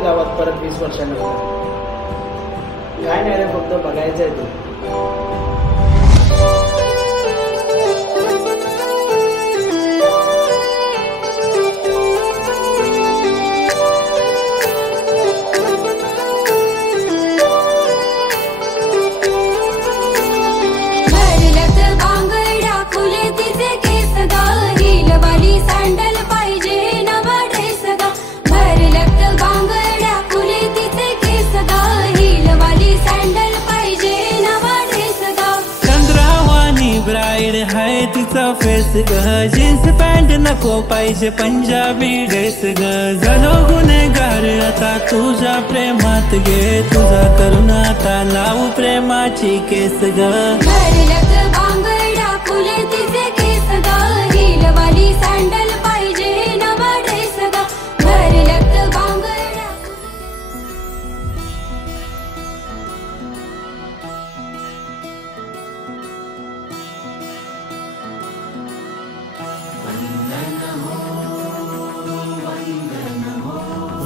येतोय गावात परत 20 वर्षानंतर. काय नाही रे, फक्त बघायचं आहे तू. हाय तिचा फेस ग, जीन्स पॅन्ट नको पाहिजे पंजाबी ड्रेस ग. झालो गुन्हेगार आता तुझ्या प्रेमात गे, तुझा करून आता लावू प्रेमाची केस ग. हिलवाली सँडल पाहिजे नवा ड्रेस ग. भरलत बांगड्या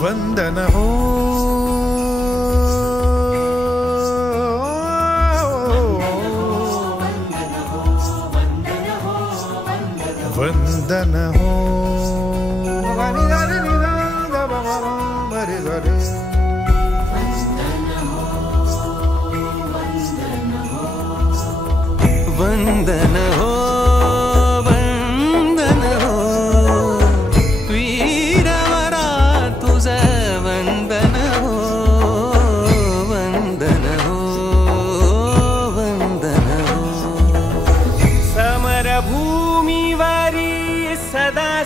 वंदन हो वंदन हो वंदन हो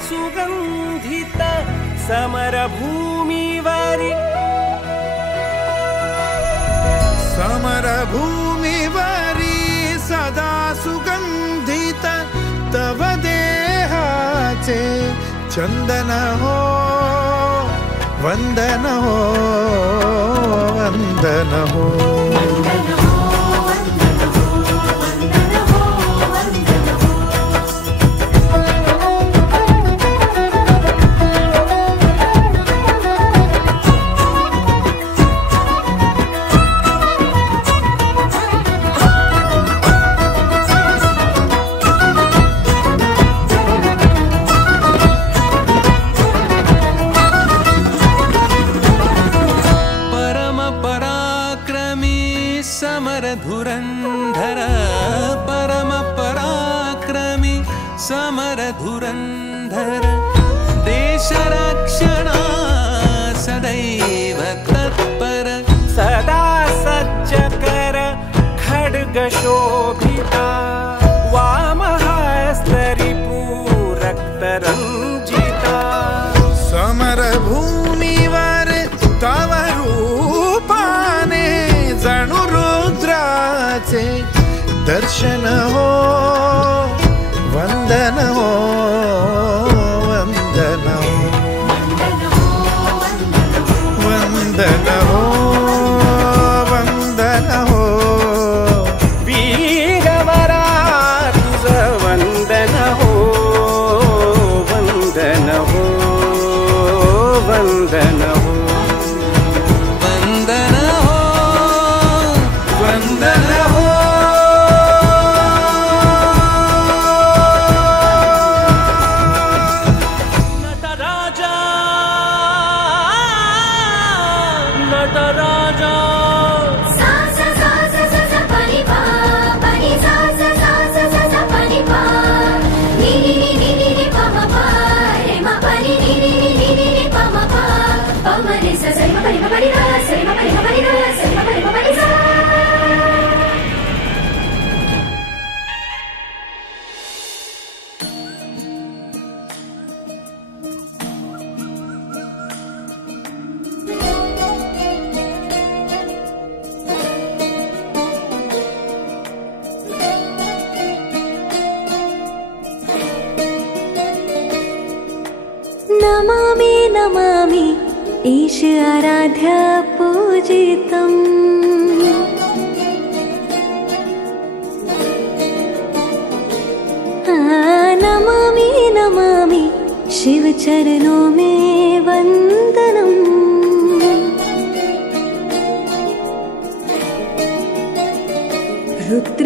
सुगंधित समरभूमिवारी समरभूमिवारी सदा सुगंधित तव देहाचे चंदन हो वंदन हो वंदन हो. धुरंधर परम पराक्रमी समर धुरंधर, देश रक्षणा सदैव तत्पर, सदा सज्ज कर खड्ग शोभिता, वामहस्तरि रक्तरंजिता. समरभूमीवर तव रूपाने जणू रुद्राचे दर्शन हो वंदन हो वंदन हो वंदन हो वंदन हो. वीरवरा तुझं वंदन हो वंदन हो वंदन हो वंदन हो वंदन हो. नटराजा नटराजा सा सा सा सा सा सा पनी पा पनी सा सा सा सा सा सा पनी पा नी नी नी नी नी पा मा पा रे मा पनी नी नी नी नी नी पा मा पा पा मा रे सा सा मा पनी मा पनी रा सा मा पनी मा पनी रा सा मा पनी मा पनी सा. नमामि नमामि ईश आराध्य पूजितम्. नमामि नमामि शिव चरणों में वंदनम्.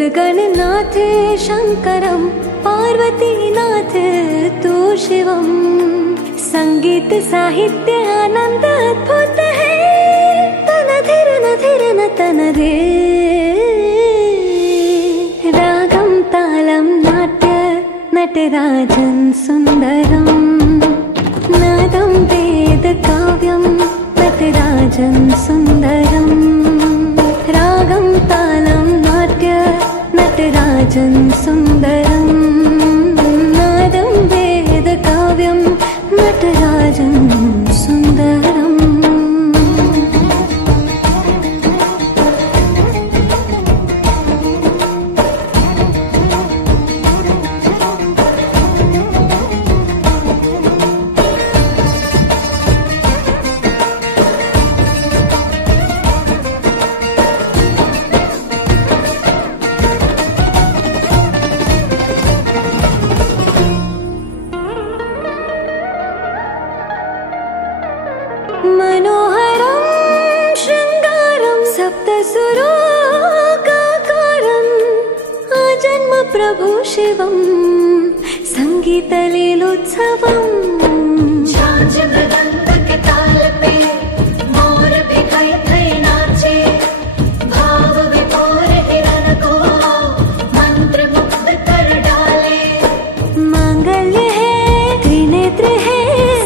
रुद्रगणनाथ शंकरं पार्वतीनाथ तू शिवं संगीत साहित्य आनंद अद्भुत है तनधिर नधिर नतनधे रागं तालं नाट्य नटराजं सुन्दरं नादं वेद काव्यं नटराजं सुन्दरं रागं तालं नाट्य नटराजं सुन्दरं नादं वेद काव्यं नटराजं सुन्दरम् मनोहरं शृङ्गारं सप्तसुरोगाकारम् आजन्म प्रभु शिवं संगीतलीलोत्सवम् झांझ मृदंग के ताल पे मोर भी खै खै नाचे भाव विभोर हिरण को मंत्र मुग्ध कर डाले मांगल्य है त्रिनेत्र है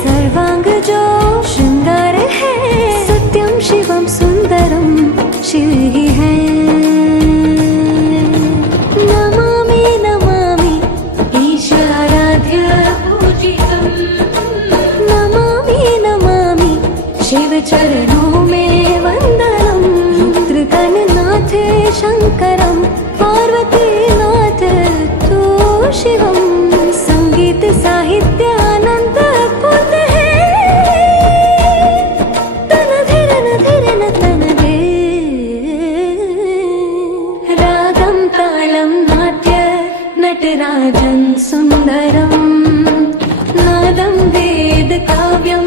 सर्वांग जो शृंगार है सत्यं शिवं सुंदरं शिव ही है नमामि नमामि ईशाराध्य पूजितं नमामि नमामि शिव चरणों में वंदनम रुद्रगणनाथ शंकरं पार्वतीनाथ तू शिवं संगीत साहित्य आनंद अद्भुत है तनधिर नधिर नतनधे रागं तालं नाट्य नटराजं सुन्दरं नादं वेद काव्यं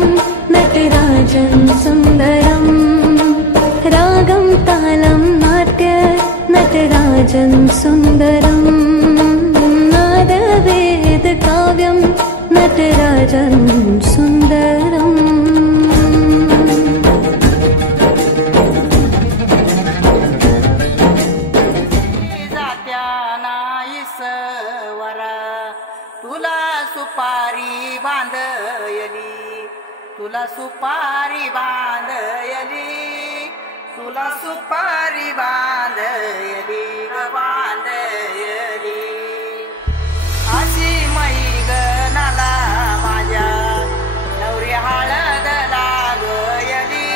नटराजं सुन्दरं रागं तालं नाट्य नटराजं सुन्दरं नाद वेद काव्यं नटराजं सुन्दरम् जात्या नाईसवरा तुला सुपारी बांधयली तुला सुपारी बांधयली तुला सुपारी बांधयली ग बांधयली अशी मैगनाला माझ्या नवरी हळद लागयली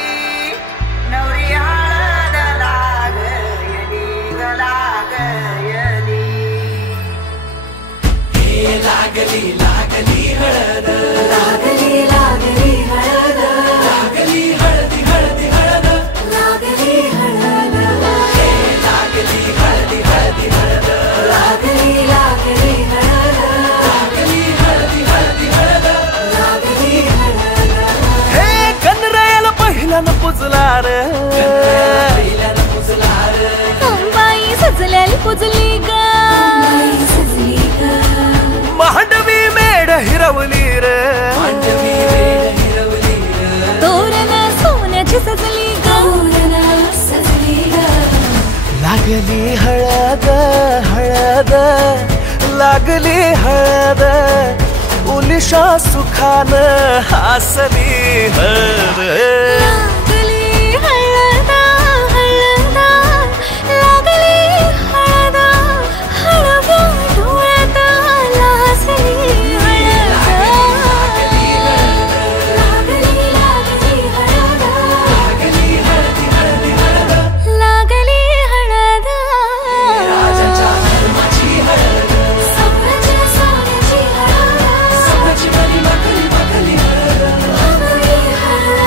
नवरी हळद लागयली ग लागयली लागली लागली हळद लागली लागली हळद लागली हळदी हळदी हळद लागली हळद लागली हळदी हळदी हळद लागली लागली हळद लागली हळदी हळदी हळद लागली हळद हे गणरायाला पहिल्यानं पुजला रे पहिल्यानं पुजला रे अंबाई सजल्याली पुजली ग अंबाई सजली ग मांडवी मेढ हिरवली रे मांडवी वेळ हिरवली रे तोरण सोन्याची सजली ग तोरण सजली ग लागली हळद हळद लागली हळद उलिशा सुखान हासली हळद लागली हळद हळद लागली हळद हळव्या डोळ्यात लाजली हळद लागली लागली हळद लागली हळदी हळदी हळद लागली हळद राजाच्या धर्माची हळद सोन्याची सोन्याची हळद सोन्याची मली मखली मखली हळद लागली हळद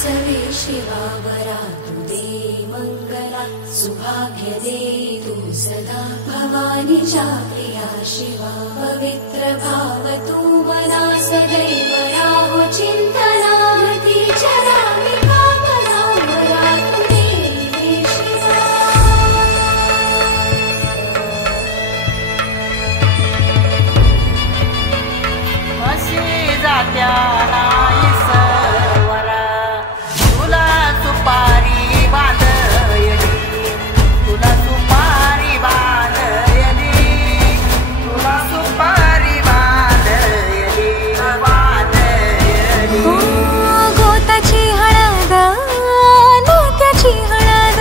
सवे शिवावरा तू दे मंगला सुभाग्य दे तू सदा भवानीच्या प्रिया शिवा पवित्र भाव तू मना सदैव राहो चिंतना तीच्या रामी भावना वरा तू दे शिवा माझ्या नाईसवर तुला सुपारी बांधयली तुला सुपारी बांधयली तुला सुपारी बांधयली बांधयली गोताची हळद नात्याची हळद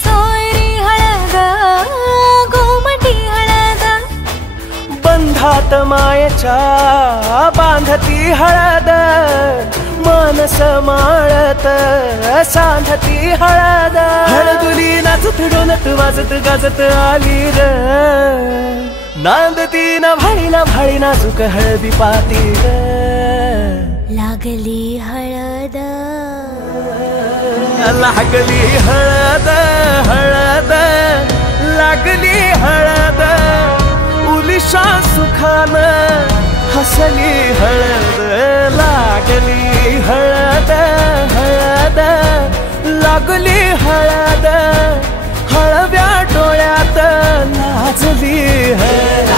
सोयरी हळद गोमटी हळद बंधात मायेच्या बांधती हळद मानस माळत सांधती हळद हळदुली नाचत डोलत वाजत गाजत आली र नांदती न भाळी नाजूक हळदी पाती ग लागली हळद लागली हळद हळद लागली हळद उलिशा सुखान हसली हळद लागली हळद हळद लागली हळद हळव्या डोळ्यात लाजली हळद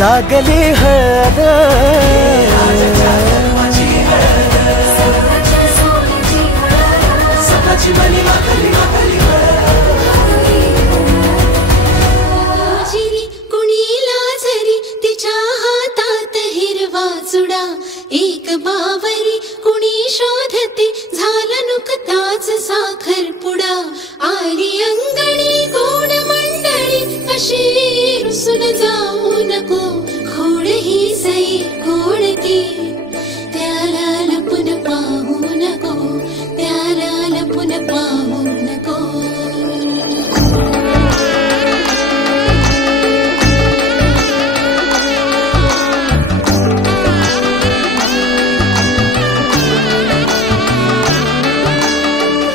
लागली हळद जिरी कुणीला जरी तिच्या हातात हिरवा चुडा एक बावरी कुणी शोधते झाला नुकताच साखर पुडा आली अंगणी गोड मंडळी अशी रुसून जाऊ नको खोड ही सई खोडती त्याला लपून पाहू नको त्याला लपून पाहू नको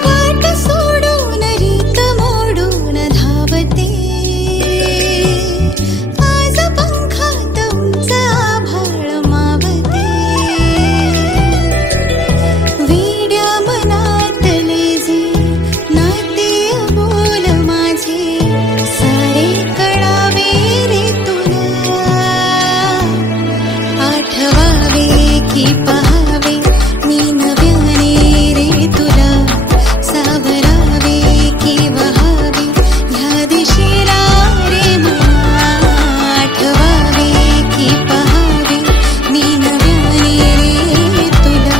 वाट सोडून रीत मोडून धावते आज पंखात उंच आभाळ मावते वेड्या मनातले जे नाते अबोल माझे सारे कळावे रे तुला आठवावे की पहावे मी नव्याने रे तुला सावरावे की वहावे ह्या दिशेला रे मला आठवावे की पहावे मी नव्याने रे तुला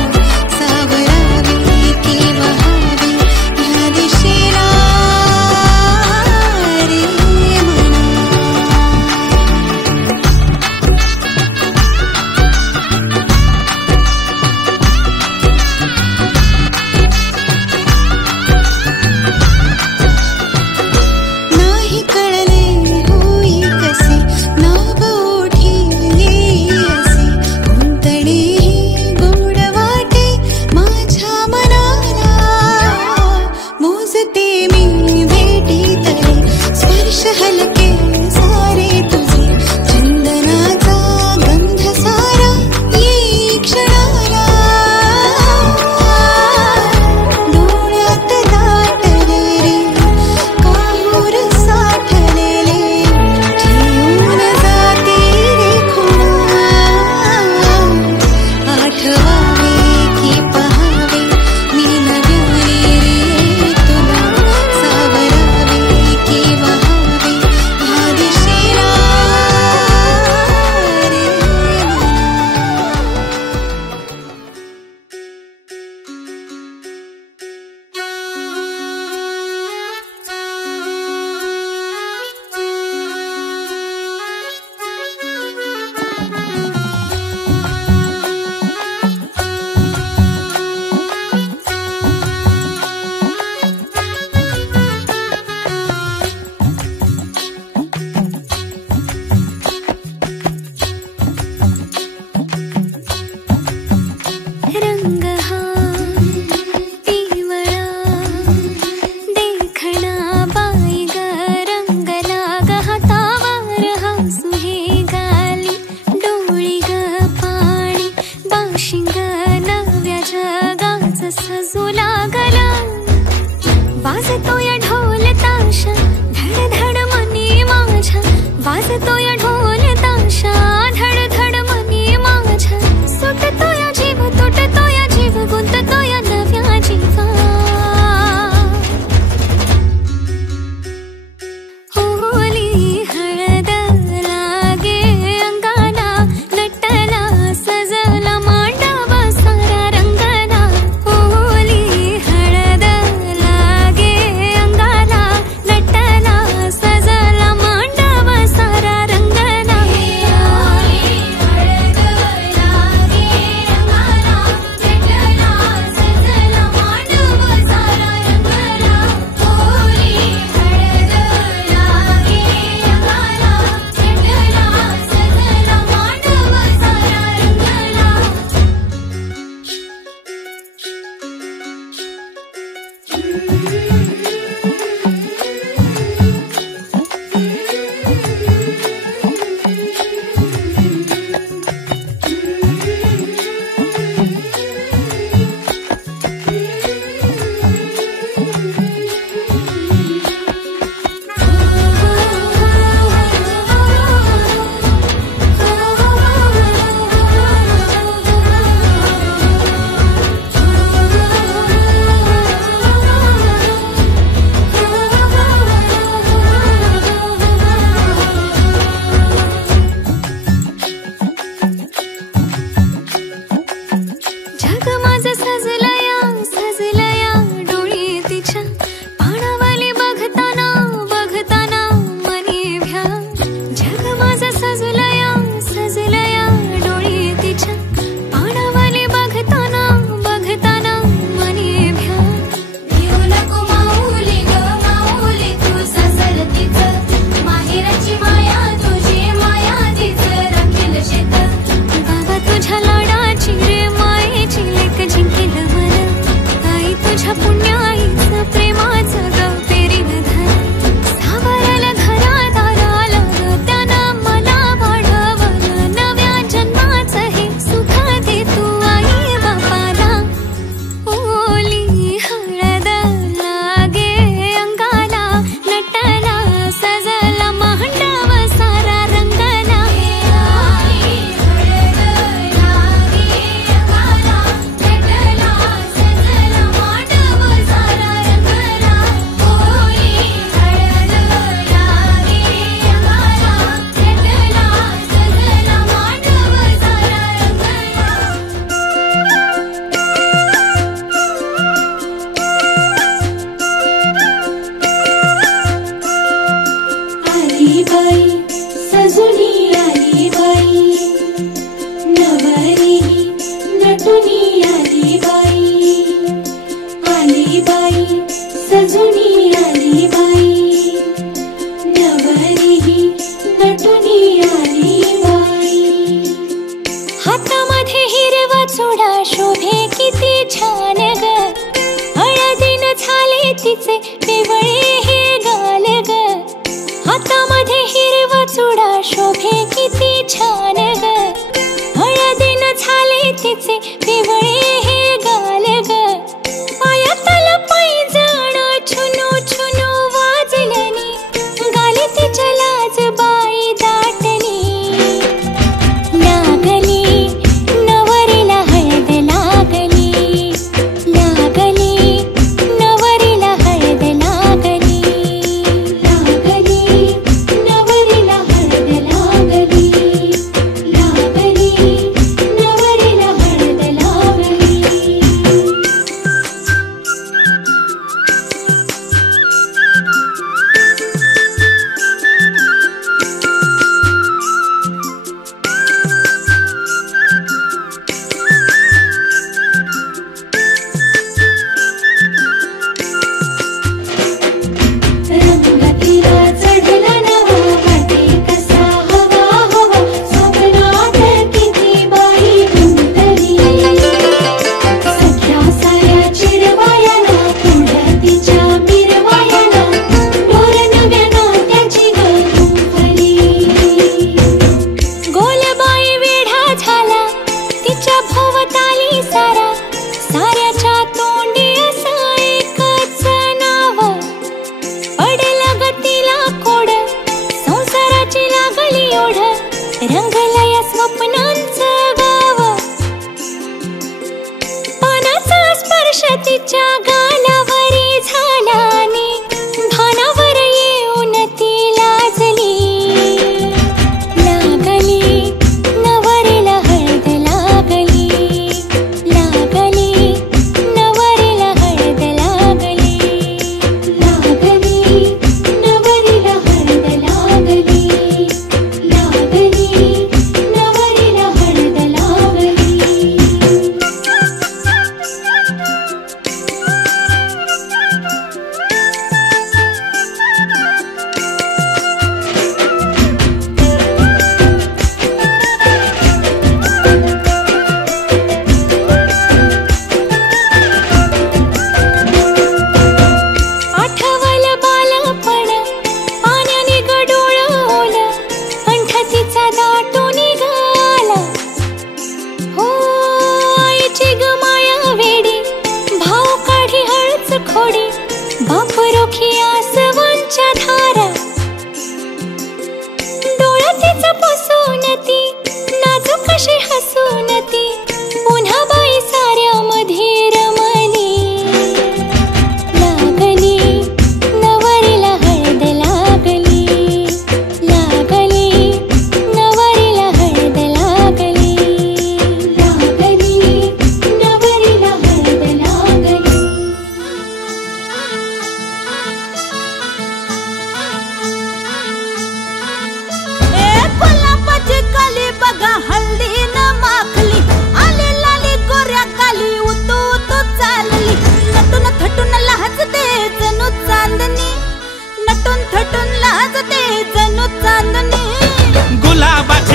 सावरावे की वहावे ह्या दिशेला रे मला नाही कळले होई कसे नाव ओठी येई असे गुंतणे गोड वाटे माझ्या मनाला मोजते मी भेटी तरी स्पर्श हलके सारे तुझे चंदनाचा गंध सारा येई क्षणाला डोळ्यात दाटले रे काहूर साठलेले ठेवून जाते रे खुणा आठवावे की पहावे मी नव्याने रे तुला सावरावे की वहावे ह्या दिशेला रे रंग हा पिवळा देखणा बाई ग रंगला ग हातावर हसू हे गाली डोळी ग पाणी बाशिंग नव्या जगाच सजू लागला वाजतो या ढोल ताशा धड धड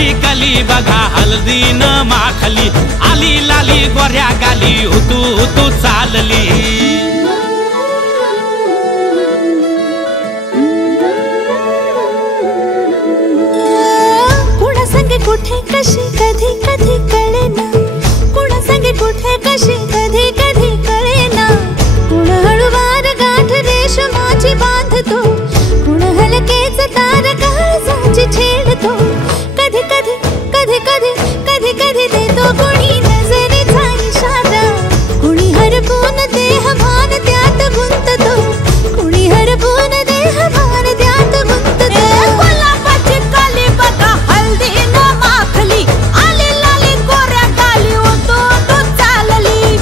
गुलाबाची कली बघा हळदीन माखली आली लाली गोऱ्या गाली उतू उतू चालली कुणा संगे कुठे कशी कधी कधी कळेना कुणा संगे कुठे कशी कधी कधी कळेना कुण हळूवार गाठ रेशमाची बांधतो कुण हलकेच तार काळजाची छेडतो कधी कधी कधी कधी कधी कधी देतो कुणी नजरेचा इशारा कुणी हरपून देह भान त्यात गुंततो कुणी हरपून देह भान त्यात गुंततो गुलाबाची कली बघा हळदीन माखली आली लाली गोऱ्या गाली उतू उतू चालली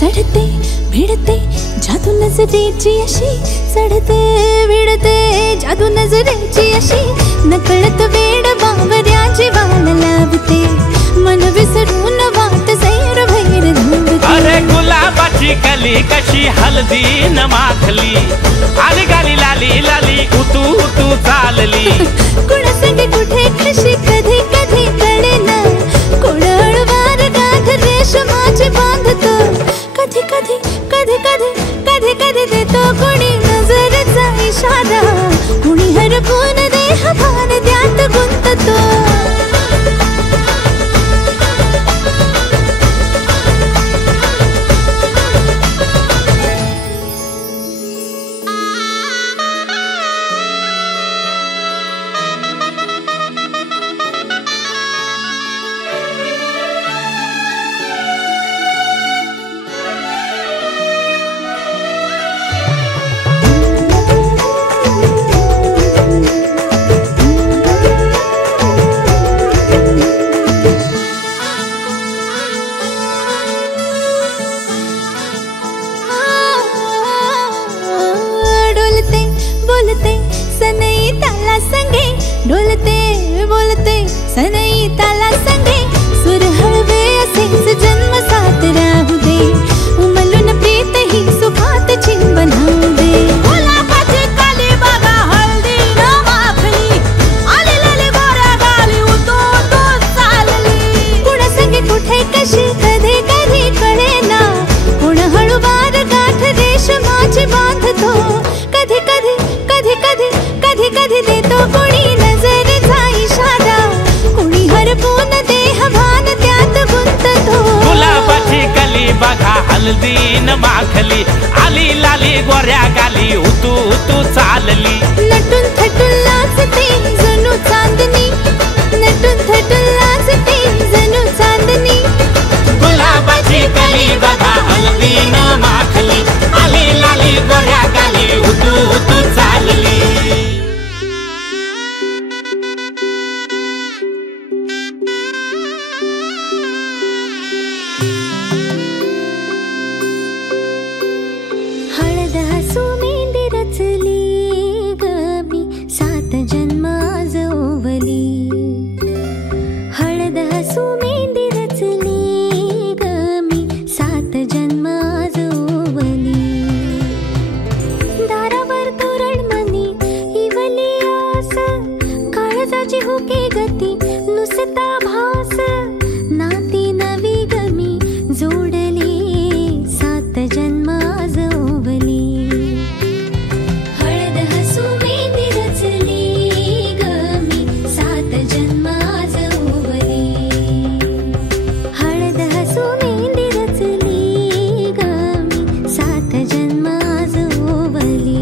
चढते भिडते जादू नजरेची अशी चढते भिडते जादू नजरेची अशी नकळत वेड बावऱ्याची वाल लावते मन विसरून वाट सैर भैर धुंदते अरे गुलाबाची कली कशी हळदीन माखली आली गाली लाली लाली उतू उतू चालली कुणा संगे कुठे कशी कधी कधी कळेना कुण हळूवार गाठ रेशमाची बांधतो कधी कधी कधी कधी कधी कधी देतो कुणी नजरेचा इशारा कुणी हरपून देह भान त्यात गुंततो डोलते बोलते सनई ताला संगे डोलते बोलते सनई ताला संगे सुर हळवे असेच जन्म साथ राहू दे उमलून प्रीत ही सुखात चिंबन होऊ दे गुलाबाची कली बघा हळदीन माखली आली लाली गोऱ्या गाली उतू उतू चालली कुणा संगे कुठे कशी कधी कधी कळेना कुण हळूवार गाठ रेशमाची बांधतो कधी कधी कधी कधी कधी कधी देतो कुणी नजरेचा इशारा कुणी हरपून देह भान त्यात गुंततो गुलाबाची कली बघा हळदीन माखली आली लाली गोऱ्या गाली उतू उतू चालली नटून थटून लाजते जणू चांदणी नटून थटून लाजते जणू चांदणी गुलाबाची कली बघा हळदीन माखली आली लाली गोऱ्या गाली उतू उतू चालली हळद हसू मेंढी रचली ग मी 7 जन्म आजोवली हळद हसू मेंढी रचली ग मी 7 जन्म आजोवली दारावर तोरण मनी इवली आस काळजाची हुके गती नुसता भास नाती नवी गमी जोडली 7 जन्म आजोवली हळद हसू मेंढी रचली ग मी 7 जन्म आजोवली हळद हसू मेंढी रचली ग मी 7 जन्म आजोवली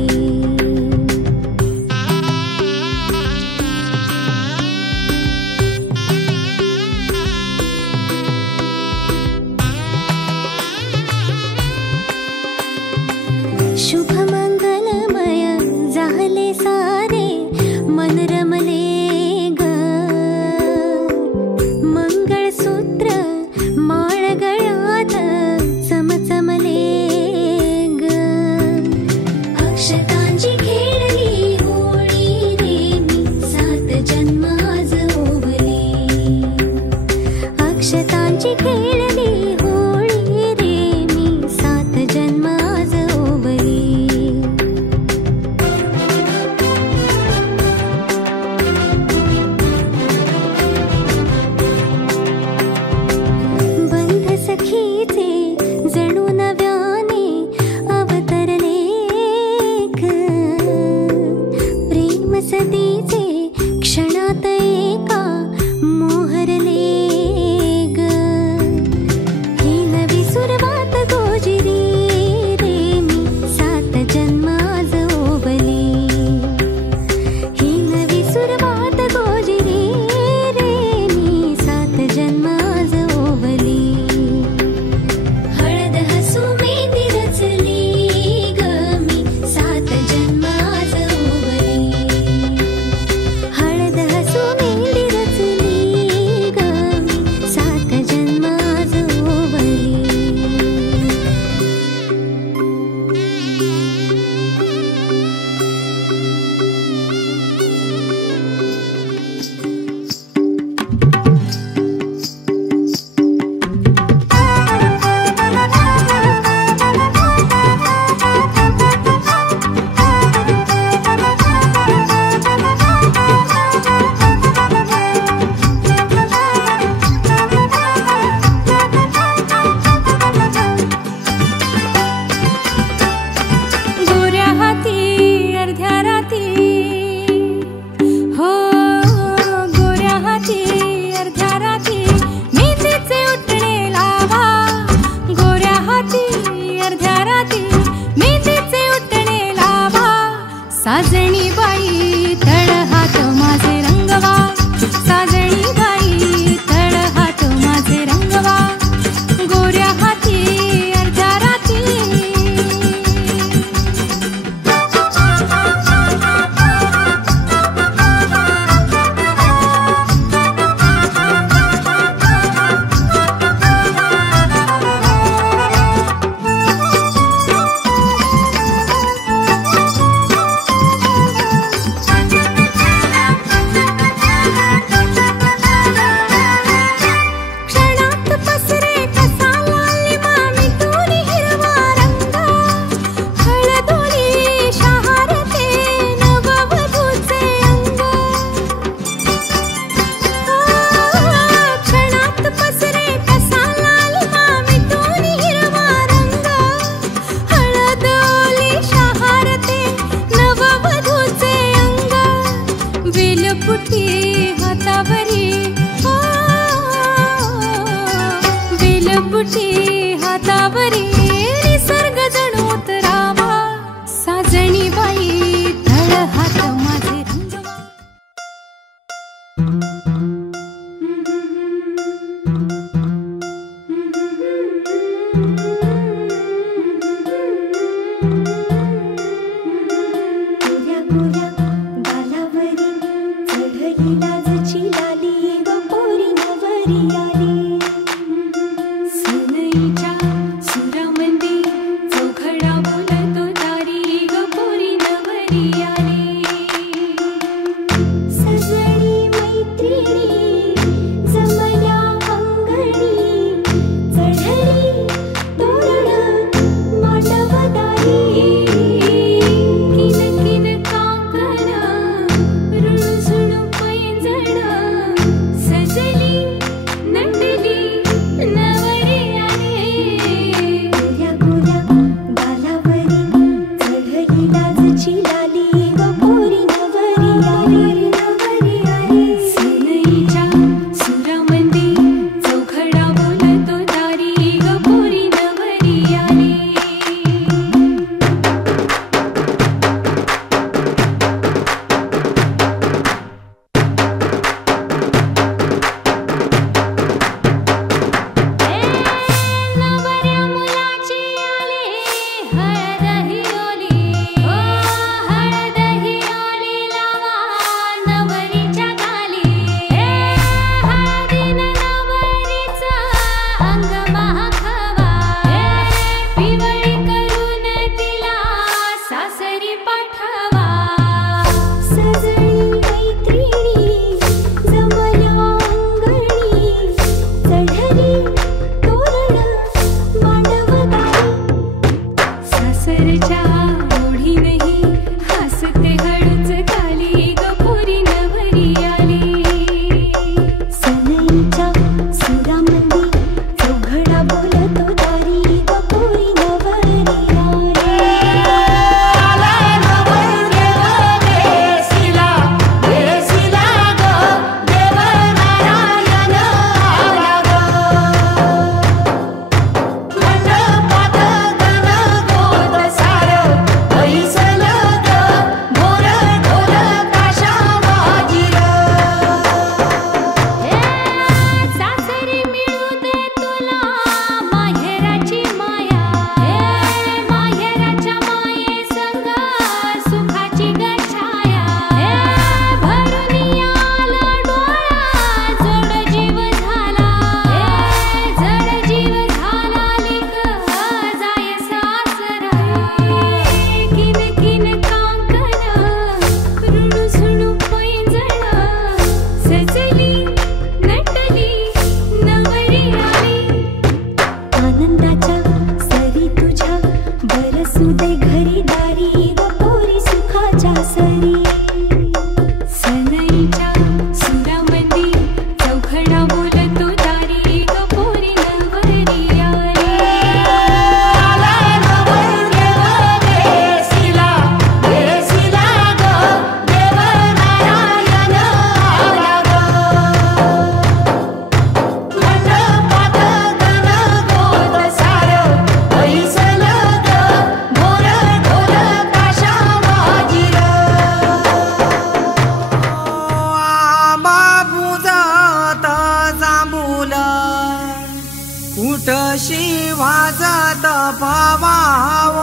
उठशी वाजत भावाव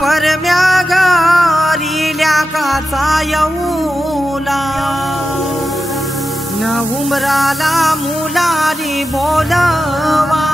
परम्या घरील्या काचा येऊला न उमराला मुलाली बोलवा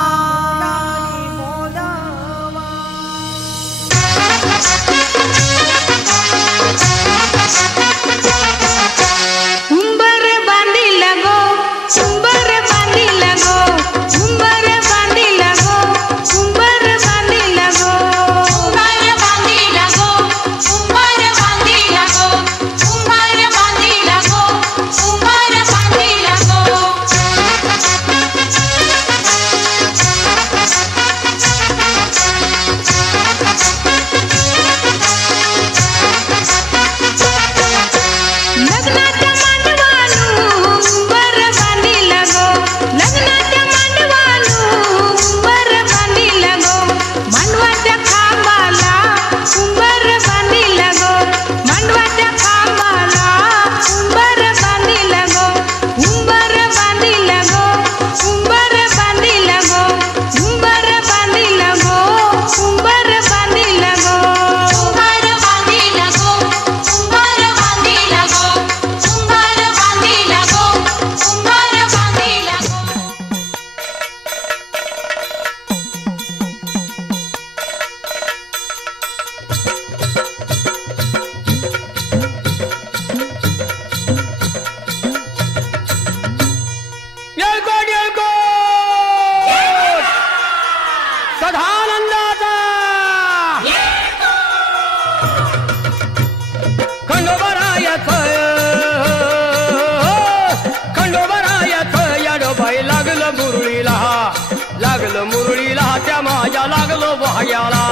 लागलो भाग्याला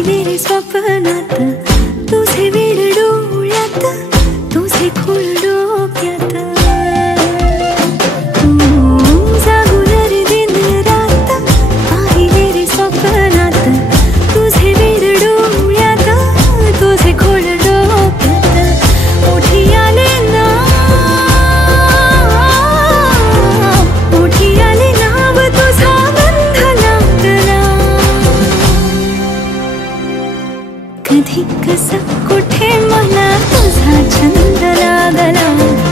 पाहिलेले स्वप्नात तुझे वेड डोळ्यात तुझे खोल डोक्यात जागून रे दिन रात पाहिलेले स्वप्नात तुझे वेड डोळ्यात तुझे खोल डोक्यात मोठी आले ना मोठी आले नाव तुझा गंध लागला कधी कसा कुठे मला तुझा छंद लागला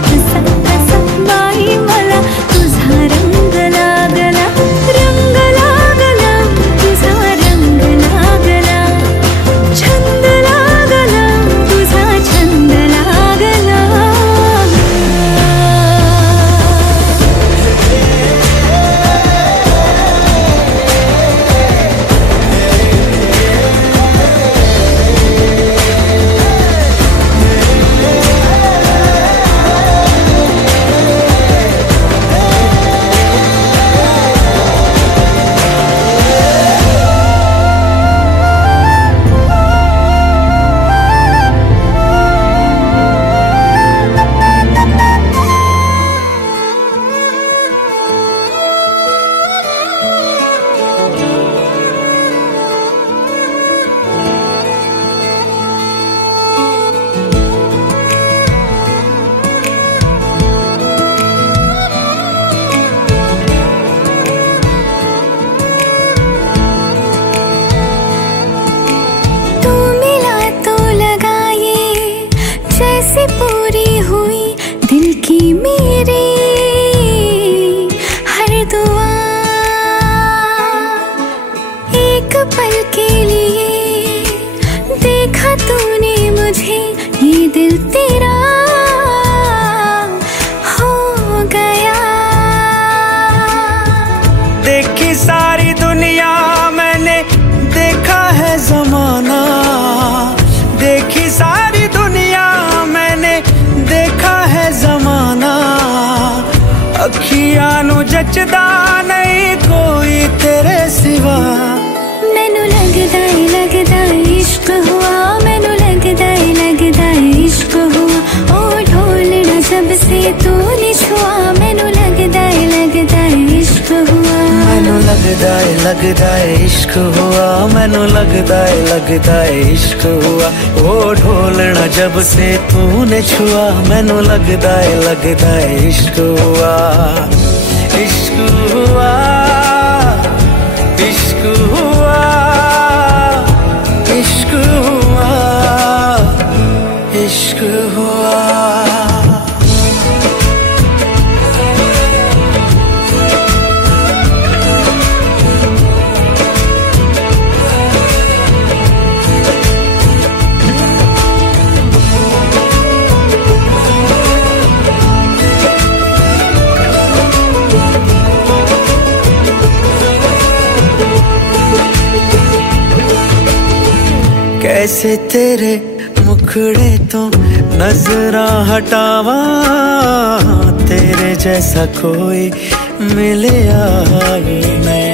कसा कसा बाई मला तुझा रंग लागला रंग लागला तुझा रंग लागला छंद लागला तुझा छंद लागला पूरी हुई दिल की मेरी हर दुआ एक पल के लिए देखा तूने मुझे ये दिल तेरा हो गया देखी सारी दुनिया मैंने देखा है जमाना देखी सारी दुनिया मैंने देखा है जमाना अखियां नू जचदा नहीं कोई तेरे सिवा मैनू लगदा इश्क हुआ मैनू लगदा इश्क हुआ ओ ढोलना जब से तूने छुआ मैनू लगदा इश्क हुआ मैनू लगदा इश्क हुआ मैनू लगदा इश्क हुआ ओ ढोलना जब से तूने छुआ मैनू लगदा इश्क हुआ इश्क हुआ इश्क हुआ इश्क हुआ इश्क हुआ कैसे तेरे मुखड़े तो नजरा हटावा तेरे जैसा कोई मिले आई नहीं